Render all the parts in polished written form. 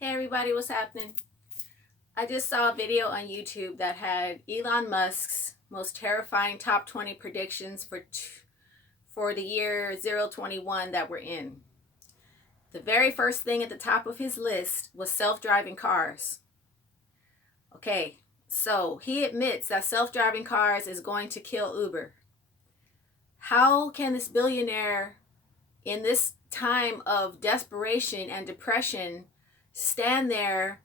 Hey everybody, what's happening? I just saw a video on YouTube that had Elon Musk's most terrifying top 20 predictions for the year 021 that we're in. The very first thing at the top of his list was self-driving cars. Okay, so he admits that self-driving cars is going to kill Uber. How can this billionaire in this time of desperation and depression stand there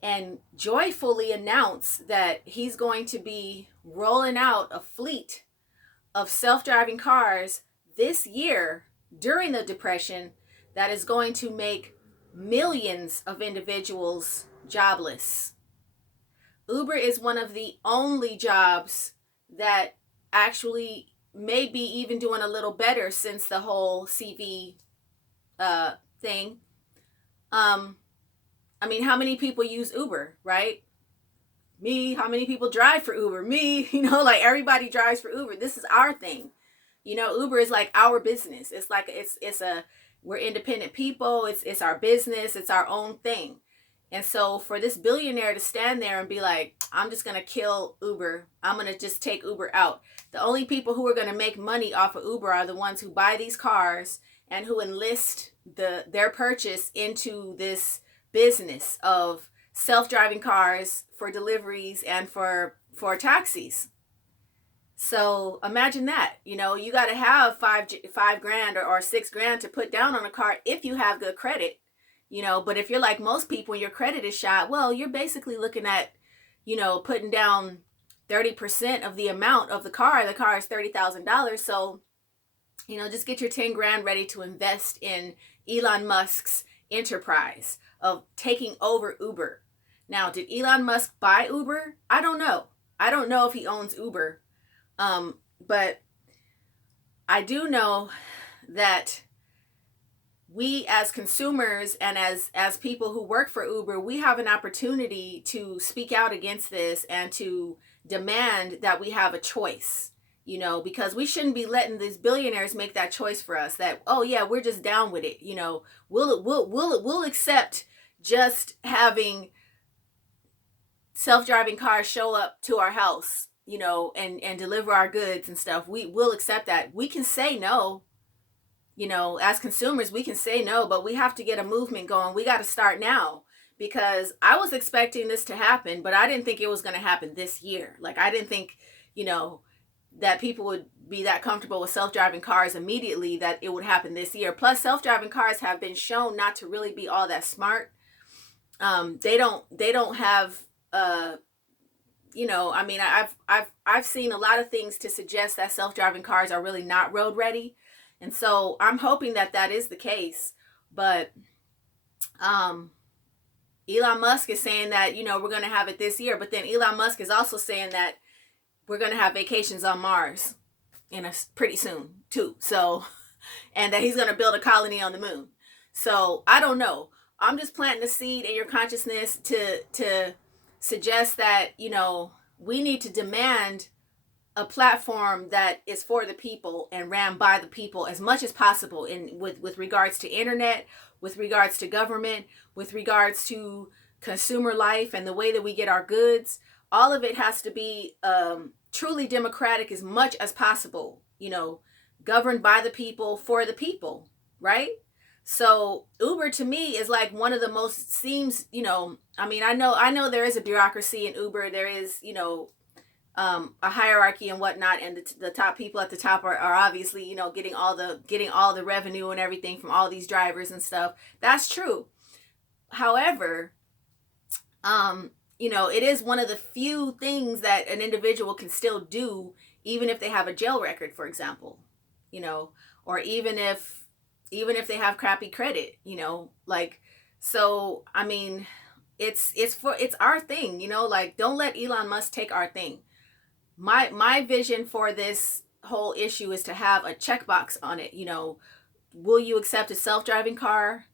and joyfully announce that he's going to be rolling out a fleet of self-driving cars this year during the depression that is going to make millions of individuals jobless? Uber is one of the only jobs that actually may be even doing a little better since the whole CV thing. um I mean, how many people use Uber, right? Me. How many people drive for Uber? Me. Like everybody drives for Uber. This is our thing. Uber is like our business. It's like we're independent people. It's our business. It's our own thing. And so for this billionaire to stand there and be like, I'm just gonna kill Uber. I'm gonna just take Uber out. The only people who are gonna make money off of Uber are the ones who buy these cars and who enlist their purchase into this business of self-driving cars for deliveries and for taxis. So imagine that. You got to have five grand or 6 grand to put down on a car if you have good credit. But if you're like most people and your credit is shot, well, you're basically looking at putting down 30% of the amount of the car. The car is $30,000. So just get your 10 grand ready to invest in Elon Musk's enterprise of taking over Uber. Now, did Elon Musk buy Uber? I don't know. I don't know if he owns Uber. But I do know that we as consumers and as people who work for Uber, we have an opportunity to speak out against this and to demand that we have a choice. Because we shouldn't be letting these billionaires make that choice for us. That, oh yeah, we're just down with it. We'll accept just having self-driving cars show up to our house, and deliver our goods and stuff. We will accept that. We can say no. As consumers, we can say no, but we have to get a movement going. We got to start now, because I was expecting this to happen, but I didn't think it was going to happen this year. Like, I didn't think, that people would be that comfortable with self-driving cars immediately, that it would happen this year. Plus, self-driving cars have been shown not to really be all that smart. They don't have I mean, I've seen a lot of things to suggest that self-driving cars are really not road ready. And so I'm hoping that that is the case. But um Elon Musk is saying that, we're going to have it this year, but then Elon Musk is also saying that we're going to have vacations on Mars pretty soon too. So, and that he's going to build a colony on the moon. So, I don't know. I'm just planting a seed in your consciousness to suggest that, we need to demand a platform that is for the people and ran by the people as much as possible with regards to internet, with regards to government, with regards to consumer life and the way that we get our goods. All of it has to be truly democratic as much as possible, governed by the people for the people, right? So Uber to me is like one of the most seems, I mean, I know there is a bureaucracy in Uber. There is, a hierarchy and whatnot, and the top people at the top are obviously, getting all the revenue and everything from all these drivers and stuff. That's true. However, it is one of the few things that an individual can still do, even if they have a jail record, for example, or even if they have crappy credit, like, so I mean, it's our thing, like, don't let Elon Musk take our thing. My vision for this whole issue is to have a checkbox on it. Will you accept a self-driving car?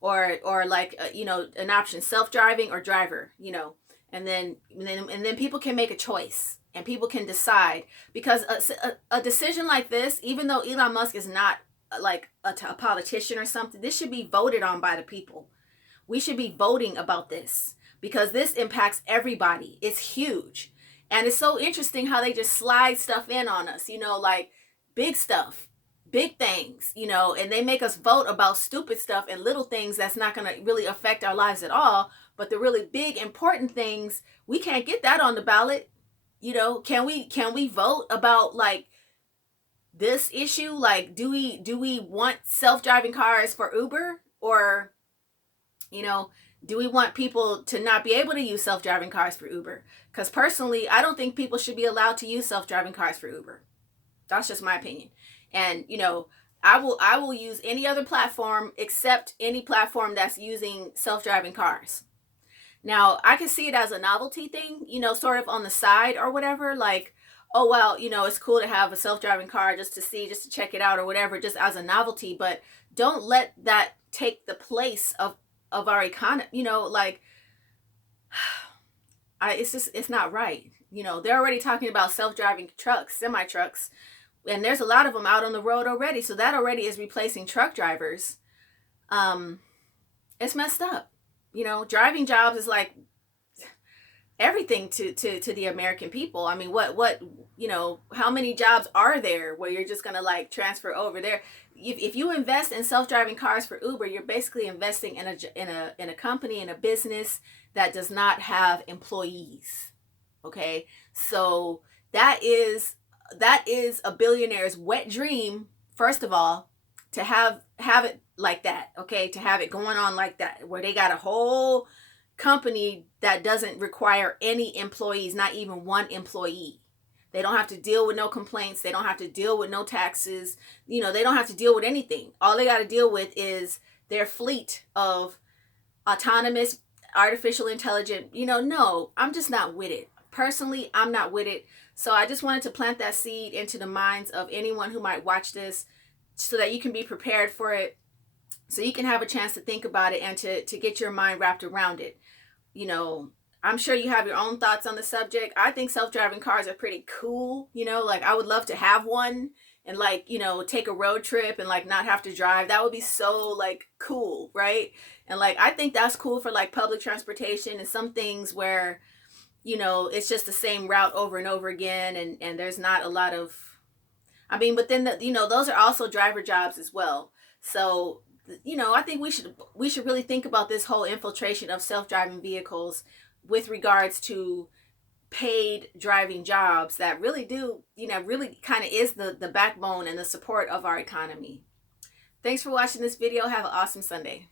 Or like an option, self-driving or driver. And then people can make a choice and people can decide, because a decision like this, even though Elon Musk is not like a politician or something, this should be voted on by the people. We should be voting about this because this impacts everybody. It's huge. And it's so interesting how they just slide stuff in on us, like big stuff, big things, and they make us vote about stupid stuff and little things that's not going to really affect our lives at all. But the really big, important things, we can't get that on the ballot. Can we vote about like this issue? Like, do we want self-driving cars for Uber, or do we want people to not be able to use self-driving cars for Uber? Because personally, I don't think people should be allowed to use self-driving cars for Uber. That's just my opinion. And I will use any other platform except any platform that's using self-driving cars. Now, I can see it as a novelty thing, sort of on the side or whatever, like, oh, well, it's cool to have a self-driving car just to check it out or whatever, just as a novelty. But don't let that take the place of our economy, like, it's not right. They're already talking about self-driving trucks, semi-trucks, and there's a lot of them out on the road already. So that already is replacing truck drivers. It's messed up. Driving jobs is like everything to the American people. I mean, what how many jobs are there where you're just gonna like transfer over there? If you invest in self-driving cars for Uber, you're basically investing in a company, in a business that does not have employees. Okay, so that is a billionaire's wet dream, first of all, to have it like that. Okay, to have it going on like that, where they got a whole company that doesn't require any employees, not even one employee. They don't have to deal with no complaints. They don't have to deal with no taxes. They don't have to deal with anything. All they got to deal with is their fleet of autonomous, artificial intelligent, no, I'm just not with it. Personally, I'm not with it. So I just wanted to plant that seed into the minds of anyone who might watch this so that you can be prepared for it, so you can have a chance to think about it and to get your mind wrapped around it. I'm sure you have your own thoughts on the subject. I think self-driving cars are pretty cool. Like I would love to have one and like, take a road trip and like not have to drive. That would be so like cool, right? And like I think that's cool for like public transportation and some things where, it's just the same route over and over again, and there's not a lot of, but then those are also driver jobs as well. So I think we should really think about this whole infiltration of self-driving vehicles with regards to paid driving jobs that really do, really kind of is the backbone and the support of our economy. Thanks for watching this video. Have an awesome Sunday.